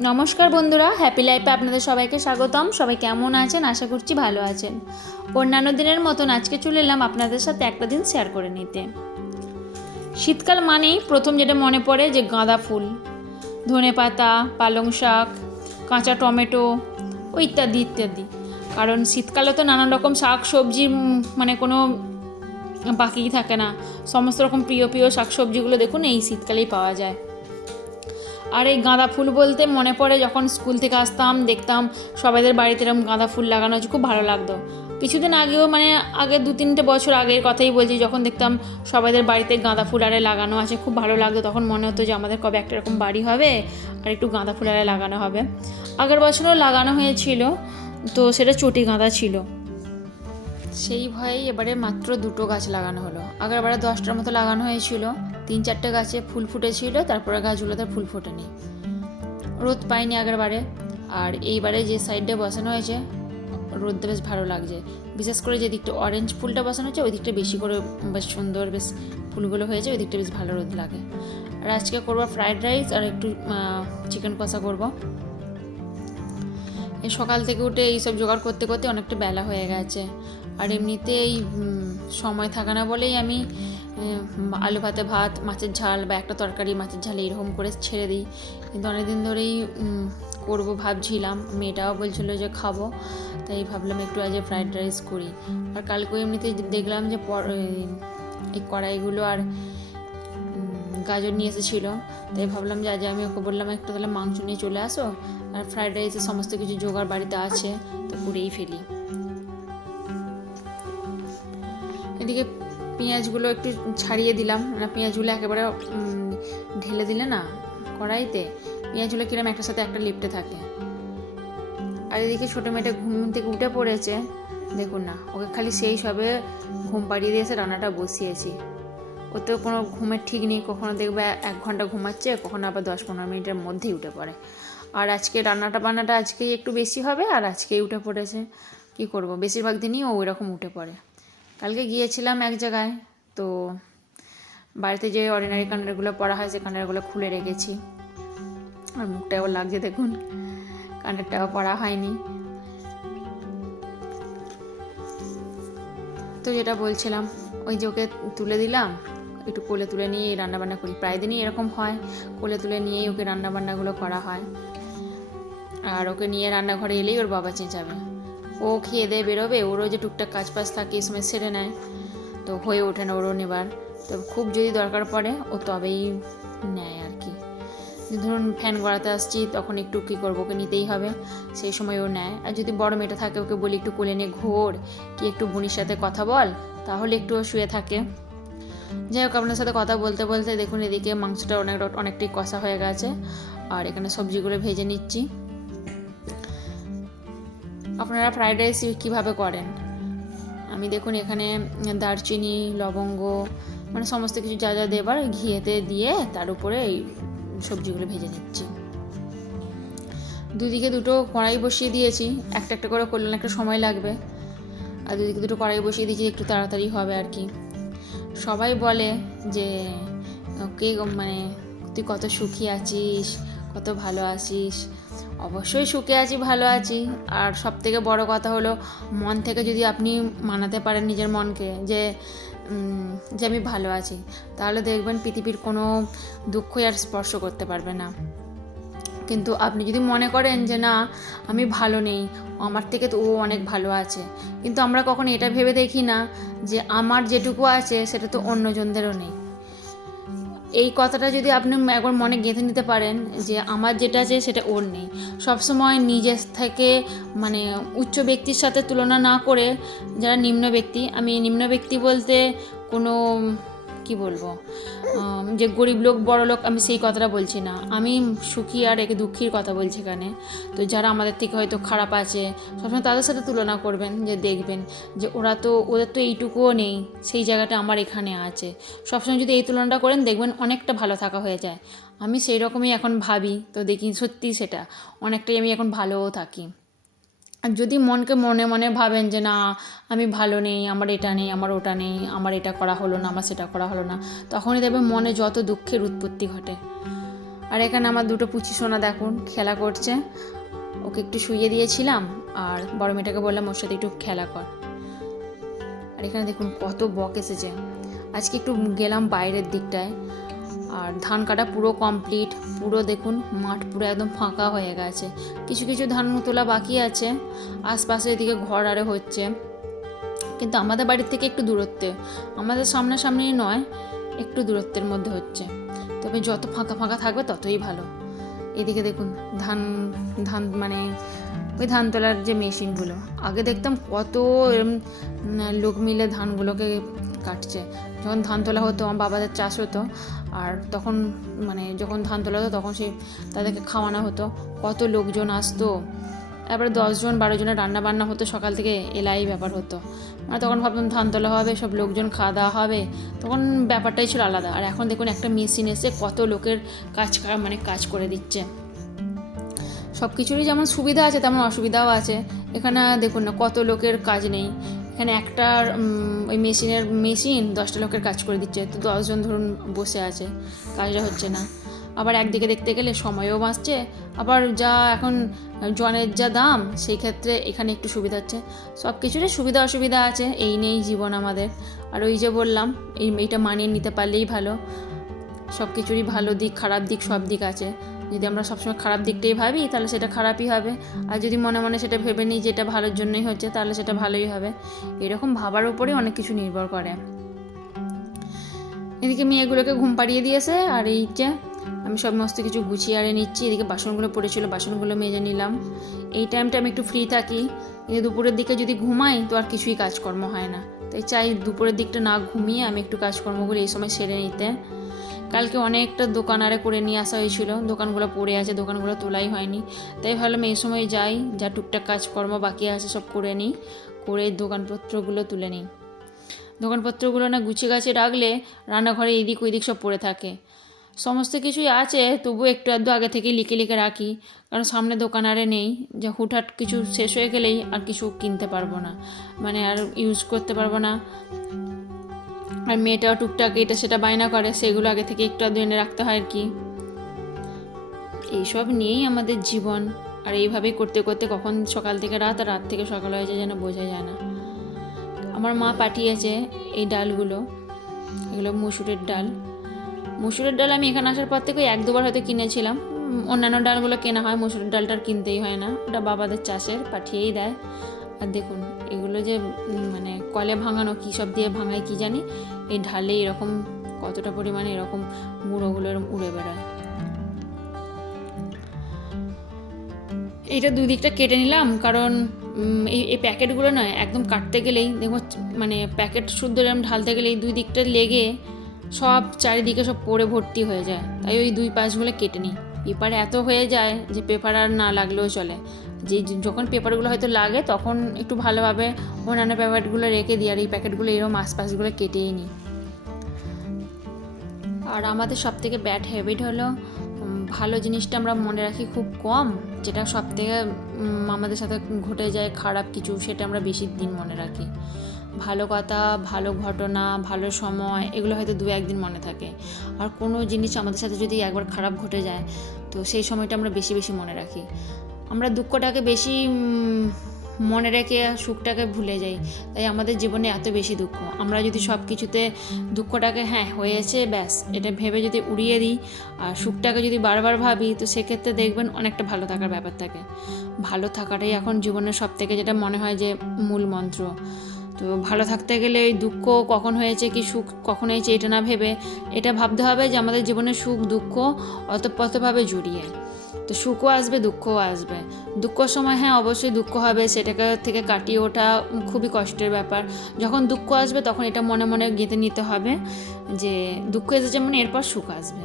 নমস্কার বন্ধুরা, হ্যাপি লাইফে আপনাদের সবাইকে স্বাগতম। সবাই কেমন আছেন? আশা করছি ভালো আছেন। অন্যান্য দিনের মতন আজকে চলে এলাম আপনাদের সাথে একটা দিন শেয়ার করে নিতে। শীতকাল মানেই প্রথম যেটা মনে পড়ে যে গাঁদা ফুল, ধনেপাতা, পালং শাক, কাঁচা টমেটো ও ইত্যাদি ইত্যাদি। কারণ শীতকালে তো নানান রকম শাক সবজি মানে কোনো বাকিই থাকে না। সমস্ত রকম প্রিয় প্রিয় শাক সবজিগুলো দেখুন এই শীতকালেই পাওয়া যায়। আর এই গাঁদা ফুল বলতে মনে পড়ে যখন স্কুল থেকে আসতাম, দেখতাম সবাইদের বাড়িতে এরকম গাঁদা ফুল লাগানো আছে, খুব ভালো লাগতো। কিছুদিন আগেও আগে 2-3 বছর আগের কথাই বলছি, যখন দেখতাম সবাইদের বাড়িতে গাঁদা ফুল আরে লাগানো আছে, খুব ভালো লাগতো। তখন মনে হতো যে আমাদের কবে একটা এরকম বাড়ি হবে আর একটু গাঁদা ফুল আরে লাগানো হবে। আগের বছরও লাগানো হয়েছিল, তো সেটা চটি গাঁদা ছিল। সেই ভয়েই এবারে মাত্র 2টো গাছ লাগানো হলো। আগেরবারে 10টার মতো লাগানো হয়েছিল, 3-4টে গাছে ফুল ফুটেছিল, তারপরে গাছগুলোতে ফুল ফোটেনি, রোদ পাইনি আগেরবারে। আর এইবারে যে সাইডে বসানো হয়েছে রোদটা বেশ ভালো লাগছে, বিশেষ করে যে দিকটা অরেঞ্জ ফুলটা বসানো হচ্ছে ওই দিকটা বেশি করে বেশ সুন্দর, বেশ ফুলগুলো হয়েছে, ওই দিকটা বেশ ভালো রোদ লাগে। আর আজকে করবো ফ্রাইড রাইস আর একটু চিকেন কষা করবো। এই সকাল থেকে উঠে এইসব জোগাড় করতে করতে অনেকটা বেলা হয়ে গেছে। আর এমনিতেই সময় থাকে না বলেই আমি আলু ভাতে ভাত, মাছের ঝাল বা একটা তরকারি মাছের ঝাল এরকম করে ছেড়ে দিই। কিন্তু অনেকদিন ধরেই করবো ভাবছিলাম, মেয়েটাও বলছিল যে খাবো, তাই ভাবলাম একটু আজ ফ্রাইড রাইস করি। আর কালকে এমনিতেই দেখলাম যে এই কড়াইগুলো আর গাজর নিয়ে এসেছিলো, তাই ভাবলাম যে আজ আমি ওকে বললাম একটু তাহলে মাংস নিয়ে চলে আসো, আর ফ্রাইড রাইসের সমস্ত কিছু জোগাড় বাড়িতে আছে, তো করেই ফেলি। এদিকে পেঁয়াজগুলো একটু ছাড়িয়ে দিলাম, না পেঁয়াজগুলো একেবারে ঢেলে দিলে না কড়াইতে, পেঁয়াজগুলো কিরম একটার সাথে একটা লিপটে থাকে। আর এদিকে ছোটো মেয়েটা ঘুম থেকে উঠে পড়েছে, দেখুন না, ওকে খালি সেই সবে ঘুম পাড়িয়ে দিয়ে এসে রান্নাটা বসিয়েছি। ওতেও কোনো ঘুমের ঠিক নেই, কখনো দেখবে 1 ঘন্টা ঘুমাচ্ছে, কখনো আবার 10-15 মিনিটের মধ্যেই উঠে পড়ে। আর আজকে বান্নাটা আজকেই একটু বেশি হবে, আর আজকেই উঠে পড়েছে। কি করব, বেশিরভাগ দিনই ও ওইরকম উঠে পড়ে। কালকে গিয়েছিলাম এক জায়গায়, তো বাড়িতে যে অর্ডিনারি কানেরগুলো পরা হয় সে কানেরগুলো খুলে রেখেছি। আর মুখটা আবার লাগছে দেখুন, কানেরটাও পরা হয়নি। তো যেটা বলছিলাম, ওই যে ওকে তুলে দিলাম, একটু কোলে তুলে নিয়েই রান্নাবান্না করি। প্রায় দিনই এরকম হয়, কোলে তুলে নিয়েই ওকে রান্নাবান্নাগুলো করা হয়। আর ওকে নিয়ে রান্নাঘরে এলেই ওর বাবা চেঁচাবে। ও খেয়ে দিয়ে বেরোবে, ওরও যে টুকটাক কাজ বাজ থাকে এই সময় সেরে নেয়, তো হয়ে ওঠে না ওরও নেবার। তো খুব যদি দরকার পড়ে ও তবেই নেয় আর কি। ধরুন ফ্যান গড়াতে আসছি, তখন একটু কী করবো, ওকে নিতেই হবে, সেই সময় ও নেয়। আর যদি বড় মেয়েটা থাকে ওকে বলি একটু কোলে নিয়ে ঘোর, কি একটু বোনির সাথে কথা বল, তাহলে একটু ও শুয়ে থাকে। যাই হোক, আপনার সাথে কথা বলতে বলতে দেখুন এদিকে মাংসটা অনেকটাই কষা হয়ে গেছে, আর এখানে সবজিগুলো ভেজে নিচ্ছি। আপনারা ফ্রাইড রাইস কীভাবে করেন? আমি দেখুন এখানে দারচিনি, লবঙ্গ, মানে সমস্ত কিছু যা যা দেবার ঘিয়েতে দিয়ে তার উপরে এই সবজিগুলো ভেজে নিচ্ছি। দুদিকে 2টো কড়াই বসিয়ে দিয়েছি, একটা একটা করে করলে একটা সময় লাগবে। আর দুদিকে 2টো কড়াই বসিয়ে দিয়েছি, একটু তাড়াতাড়ি হবে আর কি। সবাই বলে যে কে মানে তুই কত সুখী আছিস, কত ভালো আছিস। অবশ্যই সুখে আছি, ভালো আছি। আর সবথেকে বড় কথা হলো, মন থেকে যদি আপনি মানাতে পারেন নিজের মনকে যে যে আমি ভালো আছি, তাহলে দেখবেন পৃথিবীর কোনো দুঃখই আর স্পর্শ করতে পারবে না। কিন্তু আপনি যদি মনে করেন যে না আমি ভালো নেই, আমার থেকে তো ও অনেক ভালো আছে, কিন্তু আমরা কখনো এটা ভেবে দেখি না যে আমার যেটুকু আছে সেটা তো অন্যজনদেরও নেই। এই কথাটা যদি আপনি একবার মনে গেঁথে নিতে পারেন যে আমার যেটা আছে সেটা ওর নেই, সবসময় নিজের থেকে মানে উচ্চ ব্যক্তির সাথে তুলনা না করে যারা নিম্ন ব্যক্তি, আমি নিম্ন ব্যক্তি বলতে কোনো কি বলবো যে গরিব লোক বড় লোক আমি সেই কথাটা বলছি না, আমি সুখী আর একে দুঃখীর কথা বলছি এখানে। তো যারা আমাদের থেকে হয়তো খারাপ আছে, সবসময় তাদের সাথে তুলনা করবেন, যে দেখবেন যে ওদের তো এইটুকুও নেই, সেই জায়গাটা আমার এখানে আছে। সবসময় যদি এই তুলনাটা করেন দেখবেন অনেকটা ভালো থাকা হয়ে যায়। আমি সেই রকমই এখন ভাবি, তো দেখি সত্যি সেটা অনেকটাই আমি এখন ভালোও থাকি। আর যদি মনকে মনে মনে ভাবেন যে না আমি ভালো নেই, আমার এটা নেই, আমার ওটা নেই, আমার এটা করা হলো না, আমার সেটা করা হলো না, তখনই দেখবেন মনে যত দুঃখের উৎপত্তি ঘটে। আর এখানে আমার দুটো পুচি সোনা দেখুন খেলা করছে, ওকে একটু শুইয়ে দিয়েছিলাম আর বড় মেয়েটাকে বললাম ওর সাথে একটু খেলা কর। আর এখানে দেখুন কত বক এসেছে। আজকে একটু গেলাম বাইরের দিকটায়, আর ধান কাটা পুরো কমপ্লিট, পুরো দেখুন মাঠ পুরো একদম ফাঁকা হয়ে গেছে। কিছু কিছু ধান তোলা বাকি আছে, আশপাশে এদিকে ঘর আরে হচ্ছে, কিন্তু আমাদের বাড়ির থেকে একটু দূরত্বে, আমাদের সামনাসামনি নয়, একটু দূরত্বের মধ্যে হচ্ছে। তবে যত ফাঁকা ফাঁকা থাকবে ততই ভালো। এদিকে দেখুন ধান ধান মানে ওই ধান তোলার যে মেশিনগুলো, আগে দেখতাম কত লোক মিলে ধানগুলোকে কাটছে। যখন ধান তোলা হতো আমার বাবাদের চাষ হতো, আর তখন মানে যখন ধান তোলা হতো তখন তাদেরকে খাওয়ানো হতো, কত লোকজন আসতো, এবারে 10 জন 12 জনের রান্না বান্না হতো, সকাল থেকে এলাই ব্যাপার হতো। মানে তখন ভাবতাম ধান তোলা হবে, সব লোকজন খাওয়া দাওয়া হবে, তখন ব্যাপারটাই ছিল আলাদা। আর এখন দেখুন একটা মেশিন এসে কত লোকের কাজ করে দিচ্ছে। সব কিছুরই যেমন সুবিধা আছে তেমন অসুবিধাও আছে। এখানে দেখুন না কত লোকের কাজ নেই, এখানে একটার ওই মেশিন 10টা লোকের কাজ করে দিচ্ছে, তো 10 জন ধরুন বসে আছে, কাজটা হচ্ছে না। আবার একদিকে দেখতে গেলে সময়ও বাঁচছে, আবার যা এখন জনের যা দাম সেই ক্ষেত্রে এখানে একটু সুবিধা হচ্ছে। সব কিছুরই সুবিধা অসুবিধা আছে, এই নিয়েই জীবন আমাদের। আর ওই যে বললাম এইটা মানিয়ে নিতে পারলেই ভালো। সব কিছুরই ভালো দিক খারাপ দিক সব দিক আছে। যদি আমরা সবসময় খারাপ দিকটাই ভাবি তাহলে সেটা খারাপই হবে, আর যদি মনে মনে সেটা ভেবে নিই যে এটা ভালোর জন্যই হচ্ছে তাহলে সেটা ভালোই হবে। এরকম ভাবার উপরেই অনেক কিছু নির্ভর করে। এদিকে মেয়েগুলোকে ঘুম পাড়িয়ে দিয়েছে, আর এই যে আমি সমস্ত কিছু গুছিয়ে আরে নিচ্ছি। এদিকে বাসনগুলো পড়েছিল, বাসনগুলো মেজে নিলাম। এই টাইমটা আমি একটু ফ্রি থাকি, কিন্তু দুপুরের দিকে যদি ঘুমাই তো আর কিছুই কাজকর্ম হয় না, তাই চাই দুপুরের দিকটা না ঘুমিয়ে আমি একটু কাজকর্মগুলো এই সময় সেরে নিতে। কালকে অনেকটা দোকান আরে করে নিয়ে আসা হয়েছিল, দোকানগুলো পড়ে আছে, দোকানগুলো তোলাই হয়নি, তাই ভাবলাম এই সময় যাই, যা টুকটাক কাজকর্ম বাকি আছে সব করে নিই, করে দোকানপত্রগুলো তুলে নিই। দোকানপত্রগুলো না গুছিয়ে গাছিয়ে রাখলে রান্নাঘরে এদিক ওইদিক সব পড়ে থাকে। সমস্ত কিছুই আছে, তবু একটু আধটু আগে থেকেই লিখে রাখি, কারণ সামনে দোকান আরে নেই, যে হুটহাট কিছু শেষ হয়ে গেলেই আর কিছু কিনতে পারবো না, মানে আর ইউজ করতে পারবো না। আর মেয়েটাও টুকটাক এটা সেটা বায়না করে, সেগুলো আগে থেকে একটু আধটু এনে রাখতে হয় আর কি। এইসব নিয়েই আমাদের জীবন, আর এইভাবেই করতে করতে কখন সকাল থেকে রাত আর রাত থেকে সকাল হয়ে যায় যেন বোঝা যায় না। আমার মা পাঠিয়েছে এই ডালগুলো, এগুলো মুসুরের ডাল আমি এখানে আসার পর থেকে 1-2বার হয়তো কিনেছিলাম। অন্যান্য ডালগুলো কেনা হয়, মুসুরের ডালটার কিনতেই হয় না, ওটা বাবাদের চাষের পাঠিয়েই দেয়। আর দেখুন এগুলো যে মানে কলে ভাঙানো, কী সব দিয়ে ভাঙায় কি জানি, এই ঢালে এরকম কতটা পরিমাণে এরকম গুঁড়োগুলো এরকম উড়ে বেড়ায়। এইটা দুদিকটা কেটে নিলাম, কারণ এই প্যাকেটগুলো নয় একদম কাটতে গেলেই দেখবো মানে প্যাকেট শুদ্ধ এরকম ঢালতে গেলেই দুই দিকটা লেগে সব চারিদিকে সব পড়ে ভর্তি হয়ে যায়, তাই ওই 2 পাশগুলো কেটে নিই। পেপার এত হয়ে যায় যে পেপার আর না লাগলেও চলে, যে যখন পেপারগুলো হয়তো লাগে তখন একটু ভালোভাবে অন্যান্য প্যাকেটগুলো রেখে দিই, আর এই প্যাকেটগুলো এরকম আশপাশগুলো কেটেই নিই। আর আমাদের সবথেকে ব্যাড হ্যাবিট হলো ভালো জিনিসটা আমরা মনে রাখি খুব কম, যেটা সবথেকে আমাদের সাথে ঘটে যায় খারাপ কিছু সেটা আমরা বেশি দিন মনে রাখি। ভালো কথা, ভালো ঘটনা, ভালো সময় এগুলো হয়তো 2-1 দিন মনে থাকে, আর কোনো জিনিস আমাদের সাথে যদি একবার খারাপ ঘটে যায় তো সেই সময়টা আমরা বেশি বেশি মনে রাখি। আমরা দুঃখটাকে বেশি মনে রেখে সুখটাকে ভুলে যাই, তাই আমাদের জীবনে এত বেশি দুঃখ। আমরা যদি সব কিছুতে দুঃখটাকে হ্যাঁ হয়েছে ব্যাস এটা ভেবে যদি উড়িয়ে দিই, আর সুখটাকে যদি বারবার ভাবি, তো সেক্ষেত্রে দেখবেন অনেকটা ভালো থাকার ব্যাপার থাকে। ভালো থাকাটাই এখন জীবনের সব থেকে যেটা মনে হয় যে মূল মন্ত্র। তো ভালো থাকতে গেলে এই দুঃখ কখন হয়েছে কি সুখ কখন হয়েছে এটা না ভেবে এটা ভাবতে হবে যে আমাদের জীবনে সুখ দুঃখ অতপ্রতভাবে জড়িয়ে, তো সুখও আসবে দুঃখও আসবে। দুঃখর সময় হ্যাঁ অবশ্যই দুঃখ হবে, সেটাকে থেকে কাটিয়ে ওঠা খুবই কষ্টের ব্যাপার। যখন দুঃখ আসবে তখন এটা মনে মনে গেঁথে নিতে হবে যে দুঃখ এসেছে মানে এরপর সুখ আসবে।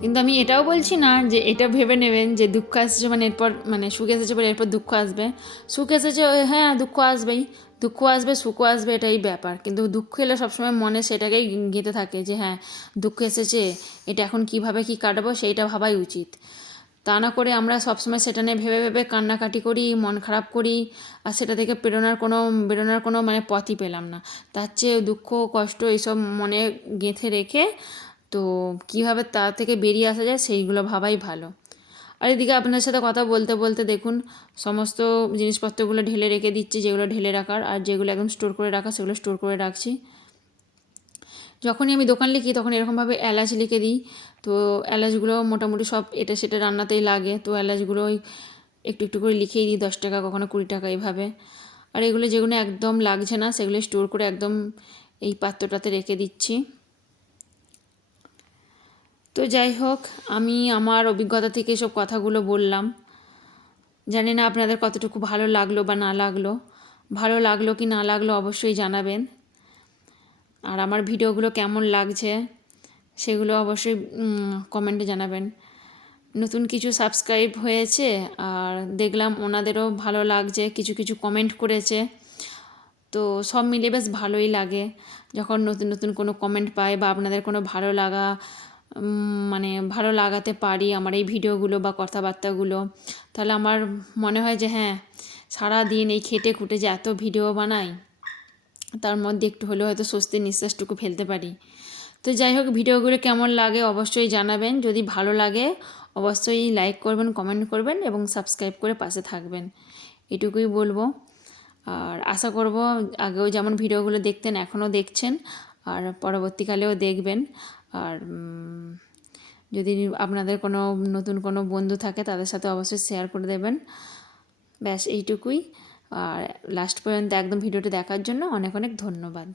কিন্তু আমি এটাও বলছি না যে এটা ভেবে নেবেন যে দুঃখ এসেছে মানে এরপর মানে সুখ এসেছে বলে এরপর দুঃখ আসবে। সুখ এসেছে হ্যাঁ দুঃখ আসবেই, দুঃখ আসবে সুখও আসবে, এটাই ব্যাপার। কিন্তু দুঃখ এলে সবসময় মনে সেটাকেই গেঁথে থাকে যে হ্যাঁ দুঃখ এসেছে, এটা এখন কীভাবে কী কাটাবো সেইটা ভাবাই উচিত। তা না করে আমরা সবসময় সেটা নিয়ে ভেবে ভেবে কান্নাকাটি করি, মন খারাপ করি, আর সেটা থেকে বেরোনোর কোনো মানে পথই পেলাম না। তার চেয়ে দুঃখ কষ্ট এইসব মনে গেঁথে রেখে তো কীভাবে তা থেকে বেরিয়ে আসা যায় সেইগুলো ভাবাই ভালো। আর এদিকে আপনাদের সাথে কথা বলতে বলতে দেখুন সমস্ত জিনিসপত্রগুলো ঢেলে রেখে দিচ্ছি, যেগুলো ঢেলে রাখার, আর যেগুলো একদম স্টোর করে রাখা সেগুলো স্টোর করে রাখছি। যখনই আমি দোকান লিখি তখন এরকমভাবে এলাচ লিখে দিই। তো এলাচগুলো মোটামুটি সব এটা সেটা রান্নাতেই লাগে, তো এলাচগুলো একটু একটু করে লিখেই দিই, 10 টাকা কখনো 20 টাকা এইভাবে। আর এগুলো যেগুলো একদম লাগছে না সেগুলো স্টোর করে একদম এই পাত্রটাতে রেখে দিচ্ছি। তো যাই হোক, আমি আমার অভিজ্ঞতা থেকে সব কথাগুলো বললাম। জানি না আপনাদের কতটুকু ভালো লাগলো বা না লাগলো। ভালো লাগলো কি না লাগলো অবশ্যই জানাবেন। আর আমার ভিডিওগুলো কেমন লাগছে সেগুলো অবশ্যই কমেন্টে জানাবেন। নতুন কিছু সাবস্ক্রাইব হয়েছে আর দেখলাম ওনাদেরও ভালো লাগছে, কিছু কিছু কমেন্ট করেছে। তো সব মিলে বেশ ভালোই লাগে যখন নতুন নতুন কোনো কমেন্ট পাই বা আপনাদের কোনো ভালো লাগা মানে ভালো লাগাতে পারি আমার এই ভিডিওগুলো বা কথাবার্তাগুলো, তাহলে আমার মনে হয় যে হ্যাঁ, সারাদিন এই খেটে খুঁটে যে এত ভিডিও বানাই তার মধ্যে একটু হলেও হয়তো স্বস্তির নিঃশ্বাসটুকু ফেলতে পারি। তো যাই হোক, ভিডিওগুলো কেমন লাগে অবশ্যই জানাবেন। যদি ভালো লাগে অবশ্যই লাইক করবেন, কমেন্ট করবেন এবং সাবস্ক্রাইব করে পাশে থাকবেন, এটুকুই বলবো। আর আশা করব আগেও যেমন ভিডিওগুলো দেখতেন এখনও দেখছেন আর পরবর্তীকালেও দেখবেন। আর যদি আপনাদের কোনো নতুন কোনো বন্ধু থাকে তাদের সাথে অবশ্যই শেয়ার করে দেবেন। ব্যাস এইটুকুই। আর লাস্ট পর্যন্ত একদম ভিডিওটি দেখার জন্য অনেক অনেক ধন্যবাদ।